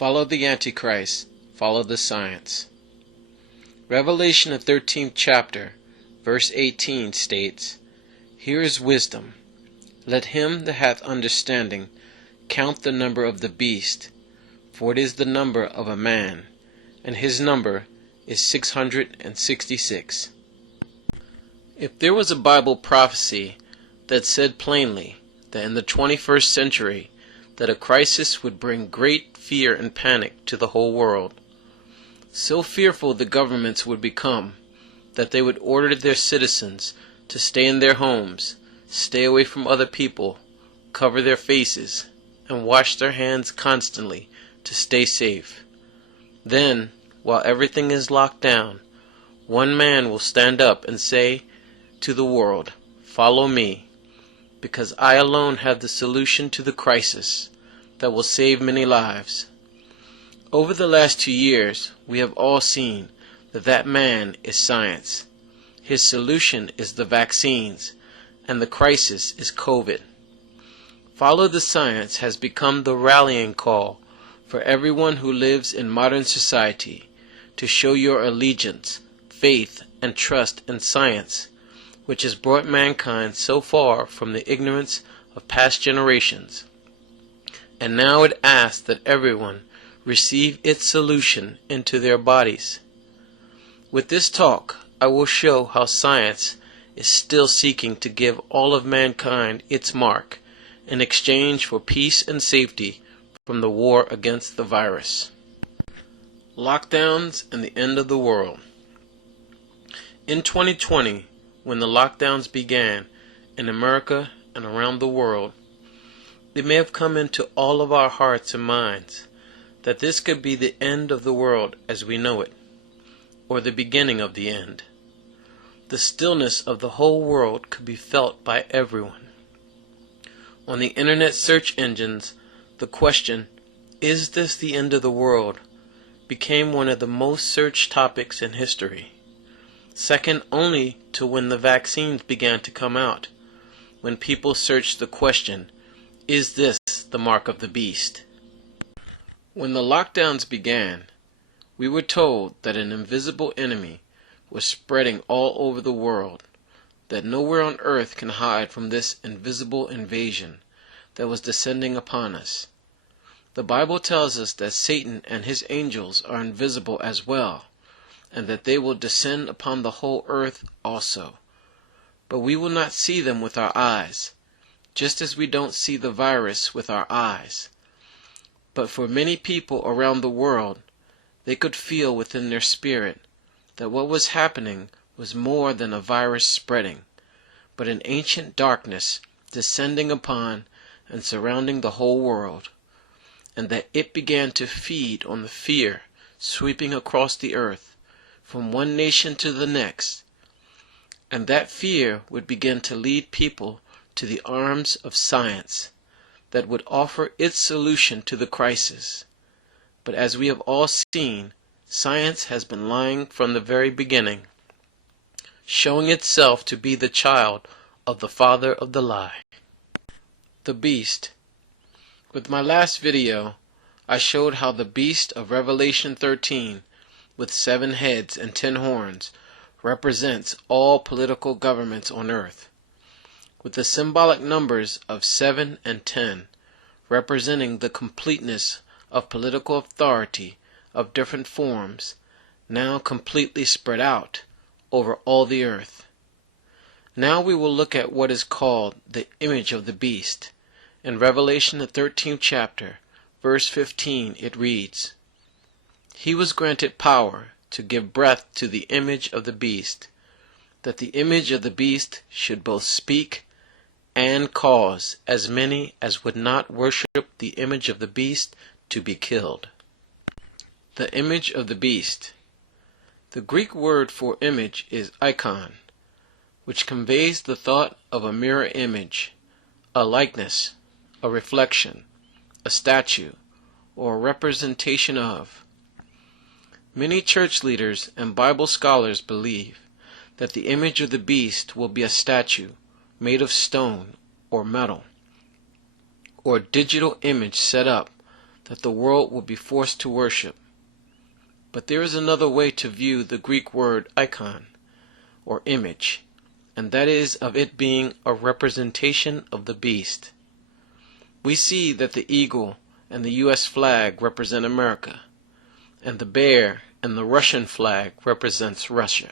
Follow the Antichrist, follow the science. Revelation, the 13th chapter, verse 18 states, "Here is wisdom. Let him that hath understanding count the number of the beast, for it is the number of a man, and his number is 666. If there was a Bible prophecy that said plainly that in the 21st century that a crisis would bring great fear and panic to the whole world, so fearful the governments would become that they would order their citizens to stay in their homes, stay away from other people, cover their faces, and wash their hands constantly to stay safe. Then, while everything is locked down, one man will stand up and say to the world, 'Follow me, because I alone have the solution to the crisis that will save many lives.' Over the last 2 years, we have all seen that that man is science. His solution is the vaccines, and the crisis is COVID. Follow the science has become the rallying call for everyone who lives in modern society to show your allegiance, faith, and trust in science, which has brought mankind so far from the ignorance of past generations. And now it asks that everyone receive its solution into their bodies. With this talk, I will show how science is still seeking to give all of mankind its mark in exchange for peace and safety from the war against the virus. Lockdowns and the end of the world. In 2020, when the lockdowns began in America and around the world, it may have come into all of our hearts and minds that this could be the end of the world as we know it, or the beginning of the end. The stillness of the whole world could be felt by everyone. On the internet search engines, the question, "Is this the end of the world?" became one of the most searched topics in history, second only to when the vaccines began to come out, when people searched the question, "Is this the mark of the beast?" When the lockdowns began, we were told that an invisible enemy was spreading all over the world, that nowhere on earth can hide from this invisible invasion that was descending upon us. The Bible tells us that Satan and his angels are invisible as well, and that they will descend upon the whole earth also. But we will not see them with our eyes, just as we don't see the virus with our eyes. But for many people around the world, they could feel within their spirit that what was happening was more than a virus spreading, but an ancient darkness descending upon and surrounding the whole world, and that it began to feed on the fear sweeping across the earth from one nation to the next, and that fear would begin to lead people to the arms of science that would offer its solution to the crisis. But as we have all seen, science has been lying from the very beginning, showing itself to be the child of the father of the lie. The beast. With my last video, I showed how the beast of Revelation 13, with 7 heads and 10 horns, represents all political governments on earth, with the symbolic numbers of 7 and 10, representing the completeness of political authority of different forms, now completely spread out over all the earth. Now we will look at what is called the image of the beast. In Revelation the 13th chapter, verse 15, it reads, "He was granted power to give breath to the image of the beast, that the image of the beast should both speak and cause as many as would not worship the image of the beast to be killed." The image of the beast. The Greek word for image is ikon, which conveys the thought of a mirror image, a likeness, a reflection, a statue, or a representation of. Many church leaders and Bible scholars believe that the image of the beast will be a statue made of stone or metal, or digital image set up that the world will be forced to worship. But there is another way to view the Greek word icon, or image, and that is of it being a representation of the beast. We see that the eagle and the U.S. flag represent America, and the bear and the Russian flag represents Russia,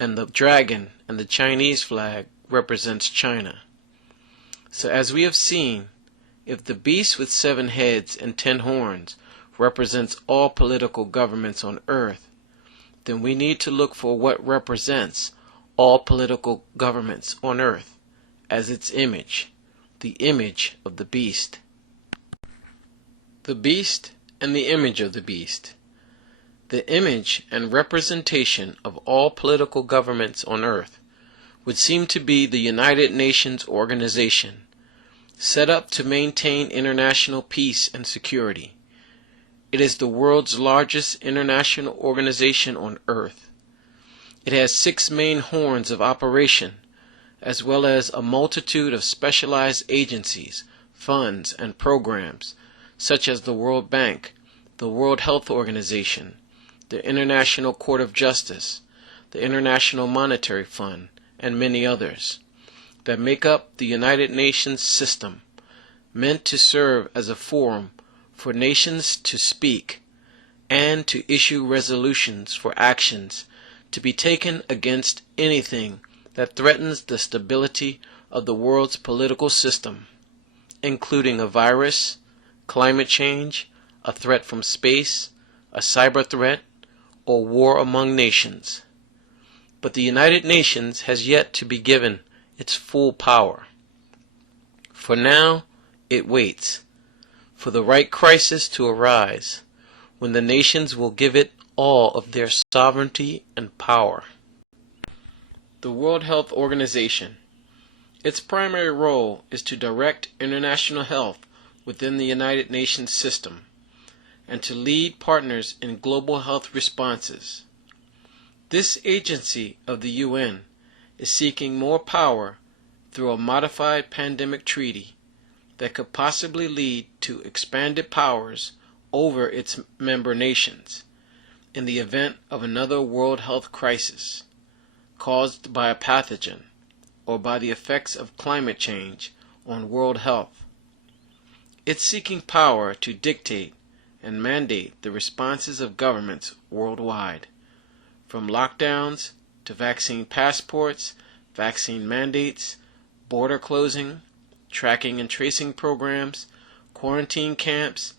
and the dragon and the Chinese flag represents China. So as we have seen, if the beast with 7 heads and 10 horns represents all political governments on earth, then we need to look for what represents all political governments on earth as its image, the image of the beast. The beast and the image of the beast. The image and representation of all political governments on earth would seem to be the United Nations organization, set up to maintain international peace and security. It is the world's largest international organization on earth. It has 6 main horns of operation, as well as a multitude of specialized agencies, funds, and programs, such as the World Bank, the World Health Organization, the International Court of Justice, the International Monetary Fund, and many others, that make up the United Nations system, meant to serve as a forum for nations to speak and to issue resolutions for actions to be taken against anything that threatens the stability of the world's political system, including a virus, climate change, a threat from space, a cyber threat, or war among nations. But the United Nations has yet to be given its full power. For now, it waits for the right crisis to arise, when the nations will give it all of their sovereignty and power. The World Health Organization. Its primary role is to direct international health within the United Nations system, and to lead partners in global health responses. This agency of the UN is seeking more power through a modified pandemic treaty that could possibly lead to expanded powers over its member nations in the event of another world health crisis caused by a pathogen or by the effects of climate change on world health. It's seeking power to dictate and mandate the responses of governments worldwide, from lockdowns to vaccine passports, vaccine mandates, border closing, tracking and tracing programs, quarantine camps,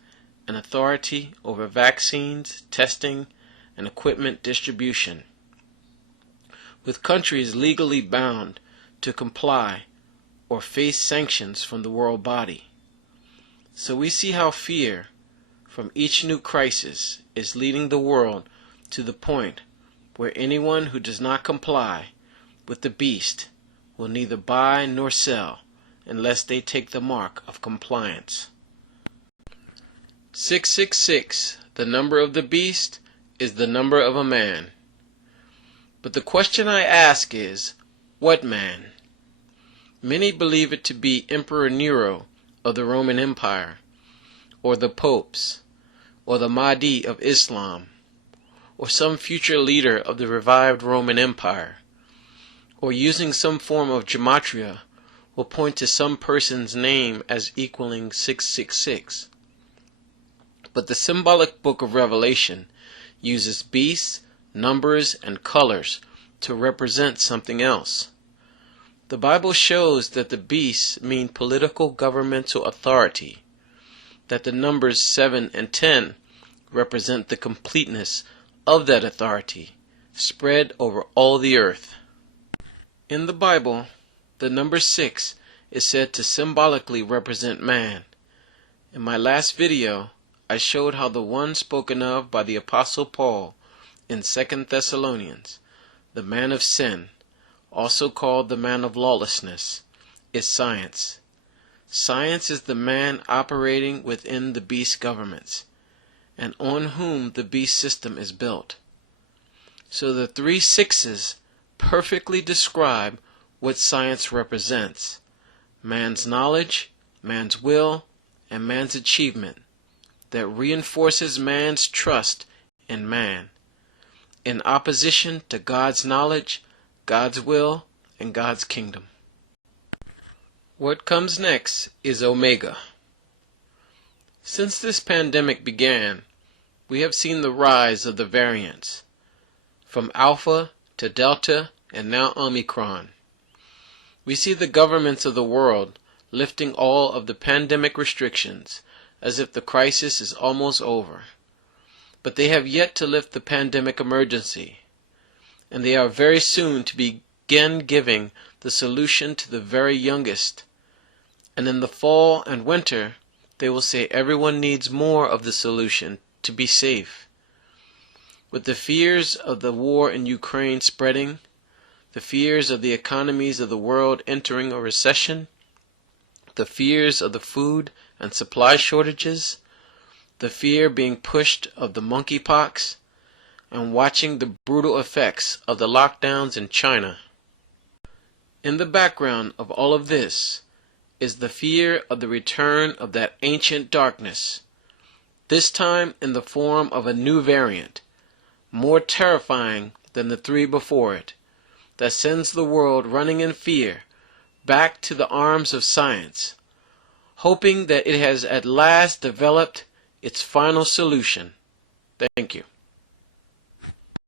and authority over vaccines, testing, and equipment distribution, with countries legally bound to comply or face sanctions from the world body. So we see how fear from each new crisis is leading the world to the point where anyone who does not comply with the beast will neither buy nor sell unless they take the mark of compliance. 666, the number of the beast, is the number of a man. But the question I ask is, what man? Many believe it to be Emperor Nero of the Roman Empire, or the popes, or the Mahdi of Islam, or some future leader of the revived Roman Empire, or using some form of gematria will point to some person's name as equaling 666. But the symbolic book of Revelation uses beasts, numbers, and colors to represent something else. The Bible shows that the beasts mean political governmental authority, that the numbers 7 and 10 represent the completeness of that authority spread over all the earth. In the Bible, the number 6 is said to symbolically represent man. In my last video, I showed how the one spoken of by the Apostle Paul in 2 Thessalonians, the man of sin, also called the man of lawlessness, is science. Science is the man operating within the beast governments, and on whom the beast system is built. So the 3 sixes perfectly describe what science represents: man's knowledge, man's will, and man's achievement, that reinforces man's trust in man, in opposition to God's knowledge, God's will, and God's kingdom. What comes next is Omega. Since this pandemic began, we have seen the rise of the variants, from Alpha to Delta and now Omicron. We see the governments of the world lifting all of the pandemic restrictions as if the crisis is almost over. But they have yet to lift the pandemic emergency, and they are very soon to begin giving the solution to the very youngest. And in the fall and winter, they will say everyone needs more of the solution to be safe. With the fears of the war in Ukraine spreading, the fears of the economies of the world entering a recession, the fears of the food and supply shortages, the fear being pushed of the monkeypox, and watching the brutal effects of the lockdowns in China. In the background of all of this is the fear of the return of that ancient darkness, this time in the form of a new variant, more terrifying than the three before it, that sends the world running in fear back to the arms of science, hoping that it has at last developed its final solution. Thank you.